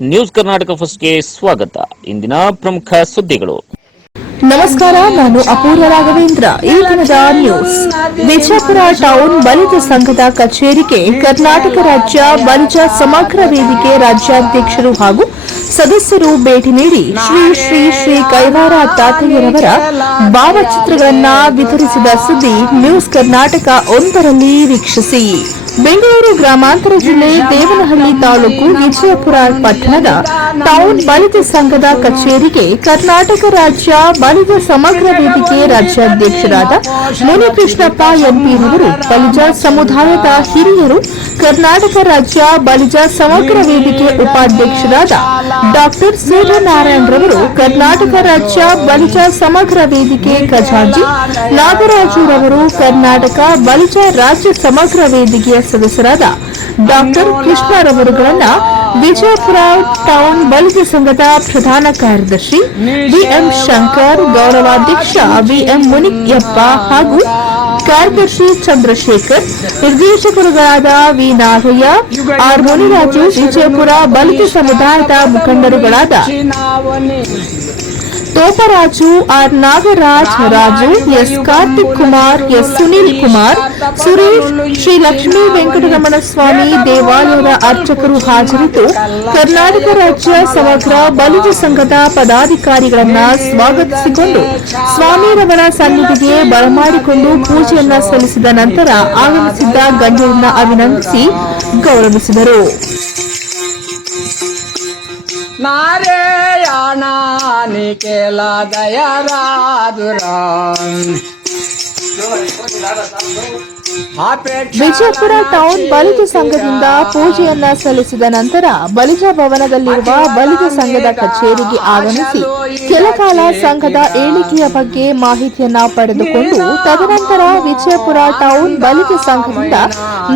News Karnataka ಫಸ್ಟ್ಗೆ ಸ್ವಾಗತ. ಇಂದಿನ ಪ್ರಮುಖ ಸುದ್ದಿಗಳು. ನಮಸ್ಕಾರ, ನಾನು ಅಪೂರ್ವ ರಾಘವೇಂದ್ರ. ಈ ದಿನದ ನ್ಯೂಸ್. ಬಿಜಾಪುರ ಟೌನ್ ಬಲಿಜ ಸಂಘದ ಕಚೇರಿಗೆ ಕರ್ನಾಟಕ ರಾಜ್ಯ ಬಲಿಜ ಸಮಗ್ರ ವೇದಿಕೆ ರಾಜ್ಯಾಧ್ಯಕ್ಷರು ಹಾಗೂ ಸದಸ್ಯರು ಭೇಟಿ ನೀಡಿ ಶ್ರೀ ಶ್ರೀ ಶ್ರೀ ಕೈವಾರ ತಾತಯ್ಯನವರ ಭಾವಚಿತ್ರಗಳನ್ನು ವಿತರಿಸಿದ ಸುದ್ದಿ ನ್ಯೂಸ್ ಕರ್ನಾಟಕ 1ರಲ್ಲಿ ವೀಕ್ಷಿಸಿ. ಬೆಂಗಳೂರು ಗ್ರಾಮಾಂತರ ಜಿಲ್ಲೆ ದೇವನಹಳ್ಳಿ ತಾಲೂಕು ವಿಜಯಪುರ ಪಟ್ಟಣದ ಟೌನ್ ಬಲಿಜ ಸಂಘದ ಕಚೇರಿಗೆ ಕರ್ನಾಟಕ ರಾಜ್ಯ ಬಲಿಜ ಸಮಗ್ರ ವೇದಿಕೆ ರಾಜ್ಯಾಧ್ಯಕ್ಷರಾದ ಮುನಿಕೃಷ್ಣಪ್ಪ ಎನ್ಪಿರವರು, ಬಲಿಜ ಸಮುದಾಯದ ಹಿರಿಯರು, ಕರ್ನಾಟಕ ರಾಜ್ಯ ಬಲಿಜ ಸಮಗ್ರ ವೇದಿಕೆ ಉಪಾಧ್ಯಕ್ಷರಾದ ಡಾಕ್ಟರ್ ಸೂರ್ಯನಾರಾಯಣರವರು, ಕರ್ನಾಟಕ ರಾಜ್ಯ ಬಲಿಜ ಸಮಗ್ರ ವೇದಿಕೆ ಖಜಾಂಚಿ ನಾಗರಾಜುರವರು, ಕರ್ನಾಟಕ ಬಲಿಜ ರಾಜ್ಯ ಸಮಗ್ರ ವೇದಿಕೆಯ ಸದಸ್ಯರಾದ ಡಾಕ್ಟರ್ ಕೃಷ್ಣರವರುಗಳನ್ನ ವಿಜಯಪುರ ಟೌನ್ ಬಲಿಜ ಸಂಘದ ಪ್ರಧಾನ ಕಾರ್ಯದರ್ಶಿ ವಿಎಂ ಶಂಕರ್, ಗೌರವಾಧ್ಯಕ್ಷ ವಿಎಂ ಮುನಿಯಪ್ಪ ಹಾಗೂ ಕಾರ್ಯದರ್ಶಿ ಚಂದ್ರಶೇಖರ್, ನಿರ್ದೇಶಕರುಗಳಾದ ವಿ ನಾಗಯ್ಯ, ಆರ್ ಮುನಿರಾಜು, ವಿಜಯಪುರ ಬಲಿಜ ಸಮುದಾಯದ ಮುಖಂಡರುಗಳಾದ Toparaju, R Nagaraj, Raju, S Karthik Kumar, S Sunil Kumar, Suresh, Shri Lakshmi Venkataramana Swamy ದೇವಾಲಯದ ಅರ್ಚಕರು ಹಾಜರಿದ್ದು ಕರ್ನಾಟಕ ರಾಜ್ಯ ಸಮಗ್ರ ಬಲಿಜ ಸಂಘದ ಪದಾಧಿಕಾರಿಗಳನ್ನ ಸ್ವಾಗತಿಸಿಕೊಂಡು ಸ್ವಾಮಿರವರ ಸನ್ನಿಧಿಗೆ ಬರಮಾಡಿಕೊಂಡು ಪೂಜೆಯನ್ನ ಸಲ್ಲಿಸಿದ ನಂತರ ಆಗಮಿಸಿದ್ದ ಗಣ್ಯರನ್ನ ಅಭಿನಂದಿಸಿ ಗೌರವಿಸಿದರು. नारायणानि केला दयाराधुराम ವಿಜಯಪುರ ಟೌನ್ ಬಲಿಜ ಸಂಘದಿಂದ ಪೂಜೆಯನ್ನ ಸಲ್ಲಿಸಿದ ನಂತರ ಬಲಿಜ ಭವನದಲ್ಲಿರುವ ಬಲಿಜ ಸಂಘದ ಕಚೇರಿಗೆ ಆಗಮಿಸಿ ಕೆಲಕಾಲ ಸಂಘದ ಏಳಿಗೆಯ ಬಗ್ಗೆ ಮಾಹಿತಿಯನ್ನ ಪಡೆದುಕೊಂಡು ತದನಂತರ ವಿಜಯಪುರ ಟೌನ್ ಬಲಿಜ ಸಂಘದಿಂದ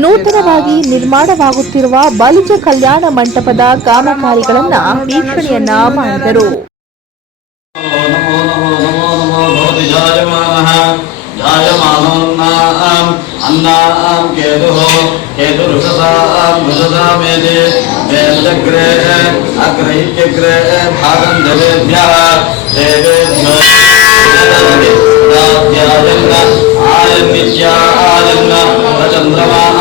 ನೂತನವಾಗಿ ನಿರ್ಮಾಣವಾಗುತ್ತಿರುವ ಬಲಿಜ ಕಲ್ಯಾಣ ಮಂಟಪದ ಕಾಮಗಾರಿಗಳನ್ನ ವೀಕ್ಷಣೆಯನ್ನ ಮಾಡಿದರು. अन्नां केतुरुषसां मृषसामेदे वेदग्रे अग्रैत्यग्रे भागं देवेभ्यः देवेभ्यो आयन्नित्यायन्न चन्द्रमाः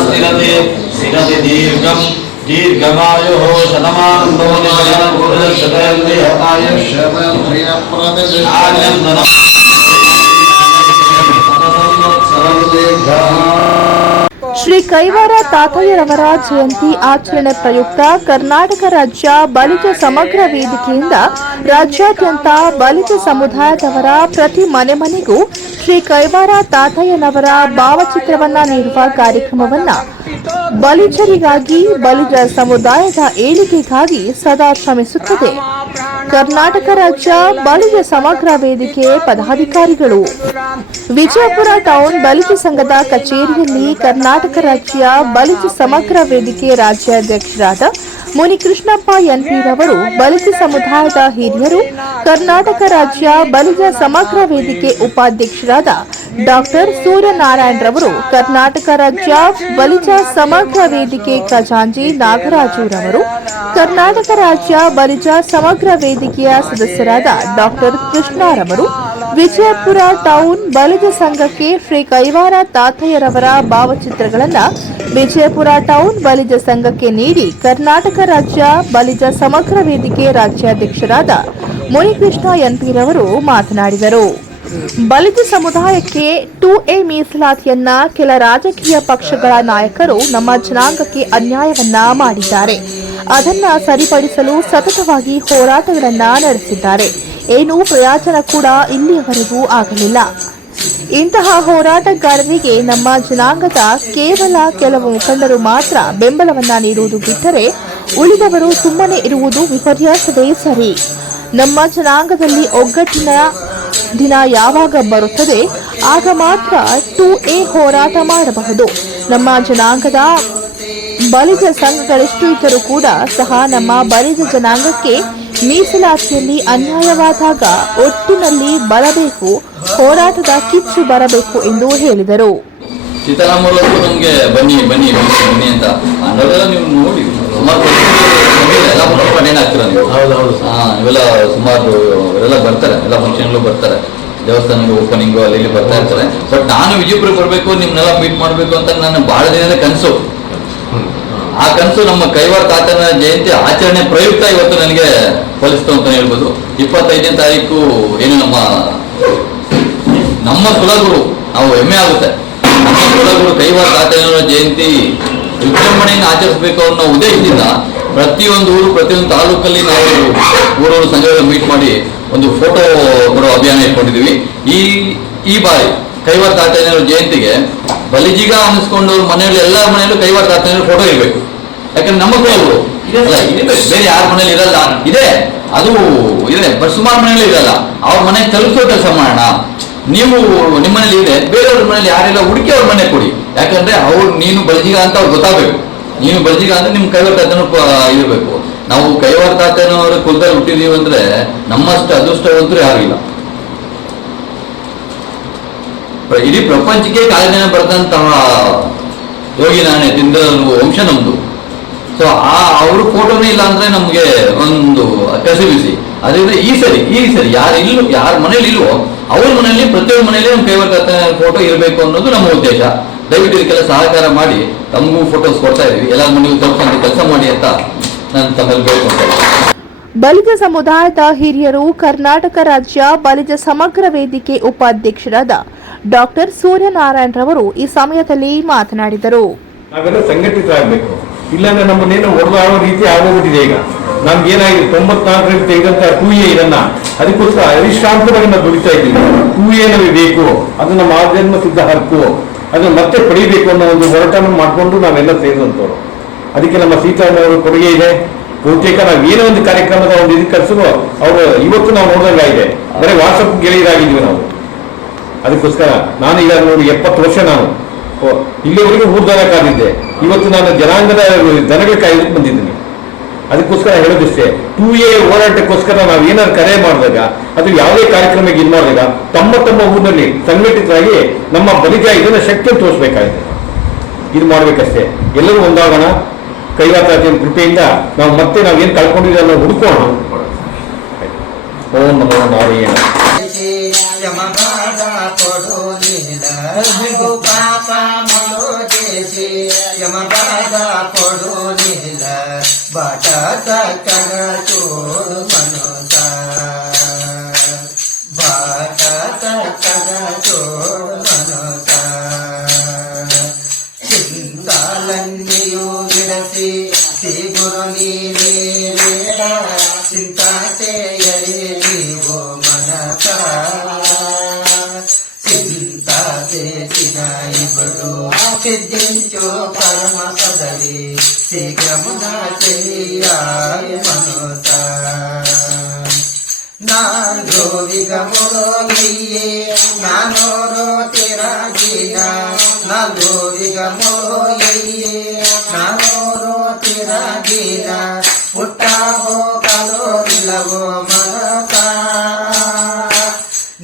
स्थिरति दीर्घं दीर्घमायुः शतमानं भवति शतेन्द्रिय आयुष्येन्द्रियप्रतिष्ठानं ಶ್ರೀ ಕೈವಾರ ತಾತಯ್ಯರವರ ಜಯಂತಿ ಆಚರಣೆ ಪ್ರಯುಕ್ತ ಕರ್ನಾಟಕ ರಾಜ್ಯ ಬಲಿಜ ಸಮಗ್ರ ವೇದಿಕೆಯಿಂದ ರಾಜ್ಯಾದ್ಯಂತ ಬಲಿಜ ಸಮುದಾಯದವರ ಪ್ರತಿ ಮನೆಗೂ ಶ್ರೀ ಕೈವಾರ ತಾತಯ್ಯನವರ ಭಾವಚಿತ್ರವನ್ನ ನೀಡುವ ಕಾರ್ಯಕ್ರಮವನ್ನ ಬಲಿಜರಿಗಾಗಿ ಬಲಿಜ ಸಮುದಾಯದ ಏಳಿಗೆಗಾಗಿ ಸದಾ ಶ್ರಮಿಸುತ್ತದೆ. ಕರ್ನಾಟಕ ರಾಜ್ಯ ಬಲಿಜ ಸಮಗ್ರ ವೇದಿಕೆ ಪದಾಧಿಕಾರಿಗಳು. ವಿಜಯಪುರ ಟೌನ್ ಬಲಿಜ ಸಂಘದ ಕಚೇರಿಯಲ್ಲಿ ಕರ್ನಾಟಕ ರಾಜ್ಯ ಬಲಿಜ ಸಮಗ್ರ ವೇದಿಕೆ ರಾಜ್ಯಾಧ್ಯಕ್ಷರಾದ ಮುನಿಕೃಷ್ಣಪ್ಪ ಎನ್ಪಿರವರು, ಬಲಿಜ ಸಮುದಾಯದ ಹಿರಿಯರು, ಕರ್ನಾಟಕ ರಾಜ್ಯ ಬಲಿಜ ಸಮಗ್ರ ವೇದಿಕೆ ಉಪಾಧ್ಯಕ್ಷರಾದ ಡಾಕ್ಟರ್ ಸೂರ್ಯನಾರಾಯಣರವರು, ಕರ್ನಾಟಕ ರಾಜ್ಯ ಬಲಿಜ ಸಮಗ್ರ ವೇದಿಕೆ ಖಜಾಂಚಿ ನಾಗರಾಜುರವರು, ಕರ್ನಾಟಕ ರಾಜ್ಯ ಬಲಿಜ ಸಮಗ್ರ ವೇದಿಕೆಯ ಸದಸ್ಯರಾದ ಡಾಕ್ಟರ್ ಕೃಷ್ಣರವರು, ವಿಜಯಪುರ ಟೌನ್ ಬಲಿಜ ಸಂಘಕ್ಕೆ ಶ್ರೀ ಕೈವಾರ ತಾತಯ್ಯರವರ ಭಾವಚಿತ್ರಗಳನ್ನು ವಿಜಯಪುರ ಟೌನ್ ಬಲಿಜ ಸಂಘಕ್ಕೆ ನೀಡಿ ಕರ್ನಾಟಕ ರಾಜ್ಯ ಬಲಿಜ ಸಮಗ್ರ ವೇದಿಕೆ ರಾಜ್ಯಾಧ್ಯಕ್ಷರಾದ ಮುನಿಕೃಷ್ಣ ಎನ್ಪಿರವರು ಮಾತನಾಡಿದರು. ಬಲಿಜ ಸಮುದಾಯಕ್ಕೆ 2A ಮೀಸಲಾತಿಯನ್ನ ಕೆಲ ರಾಜಕೀಯ ಪಕ್ಷಗಳ ನಾಯಕರು ನಮ್ಮ ಜನಾಂಗಕ್ಕೆ ಅನ್ಯಾಯವನ್ನ ಮಾಡಿದ್ದಾರೆ. ಅದನ್ನ ಸರಿಪಡಿಸಲು ಸತತವಾಗಿ ಹೋರಾಟಗಳನ್ನ ನಡೆಸಿದ್ದಾರೆ. ಏನೂ ಪ್ರಯೋಜನ ಕೂಡ ಇಲ್ಲಿಯವರೆಗೂ ಆಗಲಿಲ್ಲ. ಇಂತಹ ಹೋರಾಟಗಾರರಿಗೆ ನಮ್ಮ ಜನಾಂಗದ ಕೇವಲ ಕೆಲವು ಮುಖಂಡರು ಮಾತ್ರ ಬೆಂಬಲವನ್ನ ನೀಡುವುದು ಬಿಟ್ಟರೆ ಉಳಿದವರು ಸುಮ್ಮನೆ ಇರುವುದು ವಿಪರ್ಯಾಸವೇ ಸರಿ. ನಮ್ಮ ಜನಾಂಗದಲ್ಲಿ ಒಗ್ಗಟ್ಟಿನ ದಿನ ಯಾವಾಗ ಬರುತ್ತದೆ ಆಗ ಮಾತ್ರ 2A ಹೋರಾಟ ಮಾಡಬಹುದು. ನಮ್ಮ ಜನಾಂಗದ ಬಲಿಜ ಸಂಘಗಳೆಷ್ಟು ಇದ್ದರೂ ಕೂಡ ಸಹ ನಮ್ಮ ಬಲಿಜ ಜನಾಂಗಕ್ಕೆ ಮೀಸಲಾತಿಯಲ್ಲಿ ಅನ್ಯಾಯವಾದಾಗ ಒಟ್ಟಿನಲ್ಲಿ ಬರಬೇಕು, ಹೋರಾಟದ ಕಿಚ್ಚು ಬರಬೇಕು ಎಂದು ಹೇಳಿದರು. ಸೀತಾರಾಮರು ನಮಗೆ ಬನ್ನಿ ಬನ್ನಿ ಬನ್ನಿ ಬನ್ನಿ ಅಂತ ಅನ್ನೋದೆಲ್ಲ ನೀವು ನೋಡಿ ಸುಮಾರು ಇವೆಲ್ಲ ಸುಮಾರು ಇವರೆಲ್ಲ ಬರ್ತಾರೆ, ಎಲ್ಲ ಫಂಕ್ಷನ್ಗಳು ಬರ್ತಾರೆ, ದೇವಸ್ಥಾನಗಳು ಓಪನಿಂಗು ಅಲ್ಲಿ ಬರ್ತಾ ಇರ್ತಾರೆ. ಬಟ್ ನಾನು ವಿಜಯಪುರ ಬರಬೇಕು, ನಿಮ್ನೆಲ್ಲ ಮೀಟ್ ಮಾಡಬೇಕು ಅಂತ ನನ್ನ ಬಹಳ ದಿನದ ಕನಸು. ಆ ಕನಸು ನಮ್ಮ ಕೈವಾರ ತಾತನ ಜಯಂತಿ ಆಚರಣೆ ಪ್ರಯುಕ್ತ ಇವತ್ತು ನನಗೆ ಫಲಿಸ್ತು ಅಂತ ಹೇಳ್ಬೋದು. 25ನೇ ತಾರೀಕು ಏನು ನಮ್ಮ ಕುಲಗುರು, ನಾವು ಹೆಮ್ಮೆ ಆಗುತ್ತೆ, ನಮ್ಮ ಕುಲಗುರು ಕೈವಾರ ತಾತನ ಜಯಂತಿ ವಿಜೃಂಭಣೆಯನ್ನು ಆಚರಿಸಬೇಕು ಅನ್ನೋ ಉದ್ದೇಶದಿಂದ ಪ್ರತಿಯೊಂದು ಊರು, ಪ್ರತಿಯೊಂದು ತಾಲೂಕಲ್ಲಿ ನಾವು ಊರೂರು ಸಂಘಗಳು ಮೀಟ್ ಮಾಡಿ ಒಂದು ಫೋಟೋ ಕೊಡೋ ಅಭಿಯಾನ ಇಟ್ಕೊಂಡಿದ್ದೀವಿ. ಈ ಬಾರಿ ಕೈವಾರ ತಾತಯ್ಯನವರ ಜಯಂತಿಗೆ ಬಲಿಜಿಗ ಅನ್ನಿಸ್ಕೊಂಡವ್ರ ಮನೆಯಲ್ಲಿ, ಎಲ್ಲ ಮನೆಯಲ್ಲೂ ಕೈವಾರ ತಾತಯ್ಯನವರ ಫೋಟೋ ಇರಬೇಕು. ಯಾಕಂದ್ರೆ ನಮ್ಮ ಕುಲಗಳು ಬೇರೆ ಯಾರ ಮನೇಲಿ ಇರಲ್ಲ, ಇದೆ ಅದು ಇದೆ, ಬಟ್ ಸುಮಾರು ಮನೆಯಲ್ಲಿ ಇರಲ್ಲ. ಅವ್ರ ಮನೆಗೆ ತಲುಪಿಸೋ ಕೆಲಸ ಮಾಡೋಣ. ನೀವು ನಿಮ್ಮ ಮನೇಲಿ ಇದೆ, ಬೇರೆಯವ್ರ ಮನೇಲಿ ಯಾರೆಲ್ಲ ಹುಡುಕಿ ಅವ್ರ ಮನೆ ಕೊಡಿ. ಯಾಕಂದ್ರೆ ನೀನು ಬಲಿಜಿಗ ಅಂತ ಅವ್ರು ಗೊತ್ತಾಗಬೇಕು. ನೀನು ಬಲಿಜಿಗ ಅಂದ್ರೆ ನಿಮ್ ಕೈವಾರ ತಾತನೂ ಇರಬೇಕು. ನಾವು ಕೈವಾರ ತಾತನವರ ಕುಲದಲ್ಲಿ ಹುಟ್ಟಿದೀವಿ ಅಂದ್ರೆ ನಮ್ಮಷ್ಟು ಅದೃಷ್ಟವಂತರು ಯಾರು ಇಲ್ಲ. ಇಡೀ ಪ್ರಪಂಚಕ್ಕೆ ಕಾಲಜ್ಞಾನ ಬರೆದಂತಹ ಯೋಗಿ ನಾನೇ ತಿಂದ ವಂಶ ನಮ್ದು. ಸೊ ಅವ್ರ ಫೋಟೋನೇ ಇಲ್ಲ ಅಂದ್ರೆ ನಮ್ಗೆ ಒಂದು ಕಸಿಬಿಸಿ. ಅದರಿಂದ ಈ ಸರಿ ಯಾರ ಮನೇಲಿ ಇಲ್ವೋ ಅವ್ರ ಮನೆಯಲ್ಲಿ, ಪ್ರತಿಯೊಂದು ಮನೆಯಲ್ಲಿ ನಮ್ಮ ಕೈವಾರ ತಾತನ ಫೋಟೋ ಇರಬೇಕು ಅನ್ನೋದು ನಮ್ಮ ಉದ್ದೇಶ. ದಯವಿಟ್ಟು ಇದಕ್ಕೆಲ್ಲ ಸಹಕಾರ ಮಾಡಿ, ತಮಗೂ ಫೋಟೋಸ್ ಕೊಡ್ತಾ ಇದೀವಿ, ಎಲ್ಲ ಮನೆಗೂ ತಲುಪುವಂತ ಕೆಲಸ ಮಾಡಿ ಅಂತ ನಾನು ತಮ್ಮಲ್ಲಿ ಬೇಡ್ಕೊಳ್ತಾ ಇದ್ದೀನಿ. ಬಲಿಜ ಸಮುದಾಯದ ಹಿರಿಯರು ಕರ್ನಾಟಕ ರಾಜ್ಯ ಬಲಿಜ ಸಮಗ್ರ ವೇದಿಕೆ ಉಪಾಧ್ಯಕ್ಷರಾದ ಡಾಕ್ಟರ್ ಸೂರ್ಯನಾರಾಯಣ್ ರವರು ಈ ಸಮಯದಲ್ಲಿ ಮಾತನಾಡಿದರು. ನಾವೆಲ್ಲ ಸಂಘಟಿತರಾಗಬೇಕು, ಇಲ್ಲಾಂದ್ರೆ ನಮ್ಮನ್ನೇನು ಹೊಡೆದಾಡೋ ರೀತಿ ಆಗೋಗ್ಬಿಟ್ಟಿದೆ. ಈಗ ನಮ್ಗೆ ಏನಾಗಿದೆ, 94ರಲ್ಲಿ ತೆಗೆದಂತ 2A ಇದನ್ನ ಅದಕ್ಕೋಸ್ಕರ ಅವಿಶ್ರಾಂತವಾಗಿ ನಾವು ದುಡಿತಾ ಇದ್ದೀವಿ. 2A ನಮಗೆ ಬೇಕು, ಅದು ನಮ್ಮ ಆಜನ್ಮ ಸಿದ್ಧ ಹಕ್ಕು, ಅದನ್ನು ಮತ್ತೆ ಪಡಿಬೇಕು ಅನ್ನೋ ಒಂದು ಹೋರಾಟವನ್ನು ಮಾಡಿಕೊಂಡು ನಾವೆಲ್ಲ ಸೇರಿದಂಥವ್ರು. ಅದಕ್ಕೆ ನಮ್ಮ ಸೀತಾರಾಮಯ್ಯ ಅವರ ಕೊಡುಗೆ ಇದೆ. ಬಹುತೇಕ ನಾವು ಏನೋ ಒಂದು ಕಾರ್ಯಕ್ರಮದ ಒಂದು ಇದಕ್ಕೆ ಕಳಿಸಿದ್ರು ಅವರು ಇವತ್ತು ನಾವು ನೋಡಿದಂಗಾಗಿದೆ, ಬರೀ ವಾಟ್ಸಪ್ ಗೆಳೆಯರಾಗಿದ್ವಿ ನಾವು. ಅದಕ್ಕೋಸ್ಕರ ನಾನು ಈಗ ನೋಡಿ 70 ವರ್ಷ ನಾನು ಇಲ್ಲಿವರೆಗೂ ಊರ್ದಾನ ಕಾದಿದ್ದೆ. ಇವತ್ತು ನಾನು ಜನಾಂಗದ ಜನಗಳ ಕಾಯ್ದಕ್ಕೆ ಬಂದಿದ್ದೀನಿ. ಅದಕ್ಕೋಸ್ಕರ ಹೇಳೋದಿಷ್ಟೇ, 2A ಹೋರಾಟಕ್ಕೋಸ್ಕರ ನಾವು ಏನಾದ್ರು ಕರೆ ಮಾಡಿದಾಗ, ಅದು ಯಾವುದೇ ಕಾರ್ಯಕ್ರಮಕ್ಕೆ ಇದು ಮಾಡಿದಾಗ ತಮ್ಮ ಊರಿನಲ್ಲಿ ಸಂಘಟಿತರಾಗಿ ನಮ್ಮ ಬಲಿಜ ಇದನ್ನ ಶಕ್ತಿ ತೋರಿಸ್ಬೇಕಾಗಿದೆ. ಇದು ಮಾಡ್ಬೇಕಷ್ಟೇ. ಎಲ್ಲರೂ ಒಂದಾಗೋಣ. ಕೈವಾರ ತಾತನ ಕೃಪೆಯಿಂದ ನಾವು ಮತ್ತೆ ನಾವೇನು ಕಳ್ಕೊಂಡಿದ್ದೀವಿ ಅನ್ನೋ ಹುಡುಕೋಣ. ಓಂ ನಮೋ ನಾರಾಯಣ. సిద్ధించు పరమ పదవి శీఘ్రమున చెయ్యాలి మనోత నాలో విగములో ఇయ్యే నానోరో తిరాగిన నాలో విగములో ఇయ్యే నానోరో తిరాగిన పుట్టావో కలో నిలవో మనోత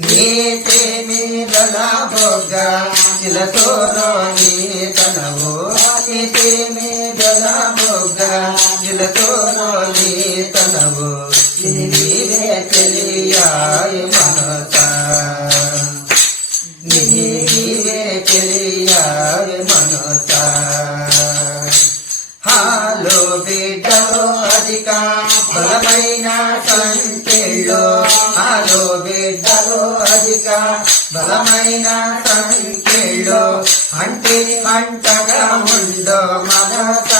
నీతే మీదల భోగ నిలతోరో నీతనవో నీతే మీదల భోగ నిలతోరో నీతనవో నీవే తెలియాయ మనస నీవే తెలియాయ మనస హాలో బిడ్డలో అధిక బలమైన సంఖ్యలో హాలో బిడ్డలో అధిక బలమైన సంఖ్యలో అంటే అంటగా ఉండో మనస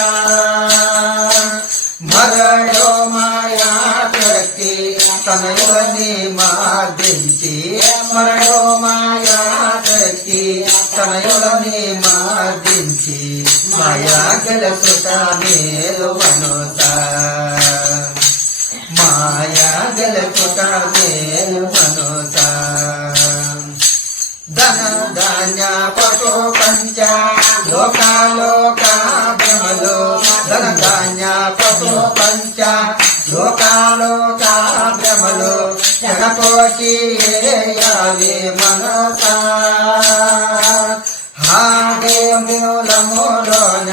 మరడో మాయా ప్రతి తనయులని మార్దించి మరడో మాయా ప్రతి తనయులని మార్దించి మాయా గెలుసుట మేలు మనోత మాయా గెలుసుట మేలు మనోత ధన ధాన్య పశు పంచ లోకాలోక భ్రమలో ధన ధాన్య పశు పంచ లోకాలోక భ్రమలో జగపోటి యావే మనస హాగే మూలమూలోన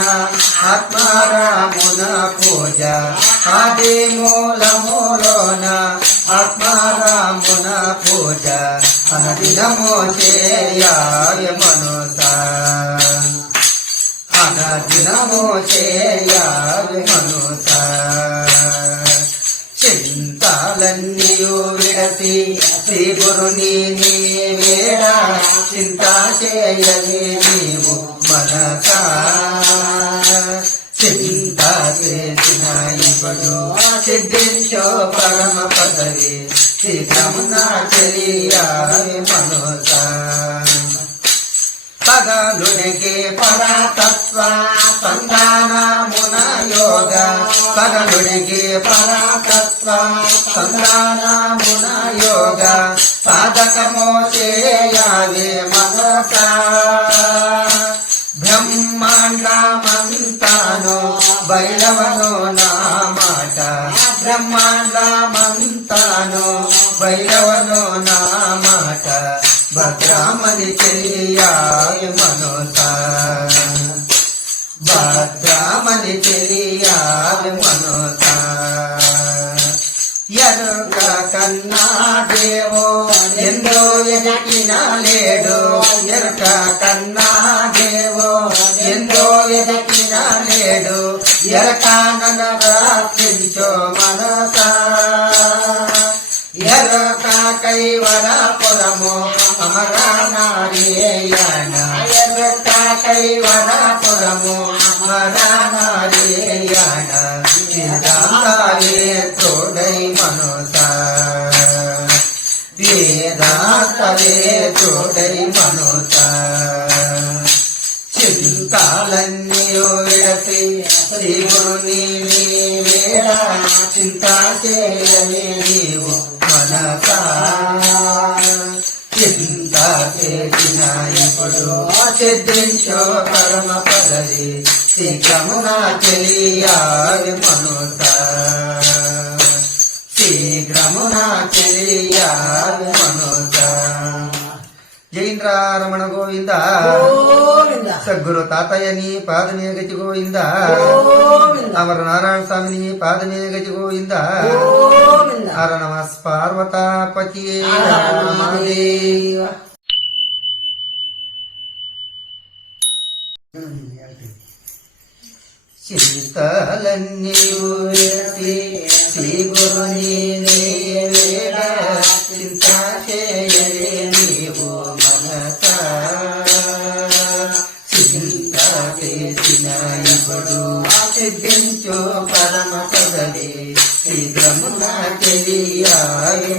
ఆత్మారామున పూజ హాగే మూలమూలో జన్మలోన ఆత్మారామున పూజ అనదినమో చేయాయ మనుసా అనదినమో చేయాయ మనుసా చింతాలన్నీయు విడసి శ్రీ గురుని నీ వేడ చింతా చేయవే నీవు మనసా చింత చేసిన ఇప్పుడు సిద్ధించో పరమ పదవి శీఘ్రమున తెలియాలి మనసా పగలుడికి పరాతత్వ సంధానమున యోగ పగలుడికి పరాతత్వ సంధానమున యోగ సాధకమో చేయాలి మనసా బ్రహ్మాండమంతాను బైరవను నా మాట బ్రహ్మాండమంతాను బైరవను నా మాట భద్రామని తెలియాయ మనసా భద్రామని తెలియాయ మనసా ఎరుక కన్నా దేవో ఎందో ఎదకిన లేడు ఎరుక కన్నా దేవో ఎందో ఎదకిన లేడు ఎరక నన్ను ప్రార్థించో మనసా ఎరక కైవరపురము అమర నారాయణ ఎరక కైవరపురము అమర నారాయణ వేదాంతాలే తోడై మనసా వేదాంతలే తోడై మనసా చింతాలన్నీయో విడసి శ్రీ గురుని నీ వేడ చింతా చేయవే నీవు మనసా చింత చేసిన ఇప్పుడు సిద్ధించో పరమ పదవి శీఘ్రమున తెలియాలి మనసా శీఘ్రమున తెలియాలి మనసా. జైంద్రారమణ గోవింద సద్గురు తాతయ్యని పాదమే గతి గోవింద అమర నారాయణ స్వామిని పాదమే గతి గోవింద హర నమ పార్వతాపతి చింతలన్నీయు వేసి శ్రీ గురుని వేడ చింతా చేయవే నీవు మనసా చింత చేసిన ఇప్పుడు సిద్ధించు పరమ పదవి శీఘ్రమున తెలియాలి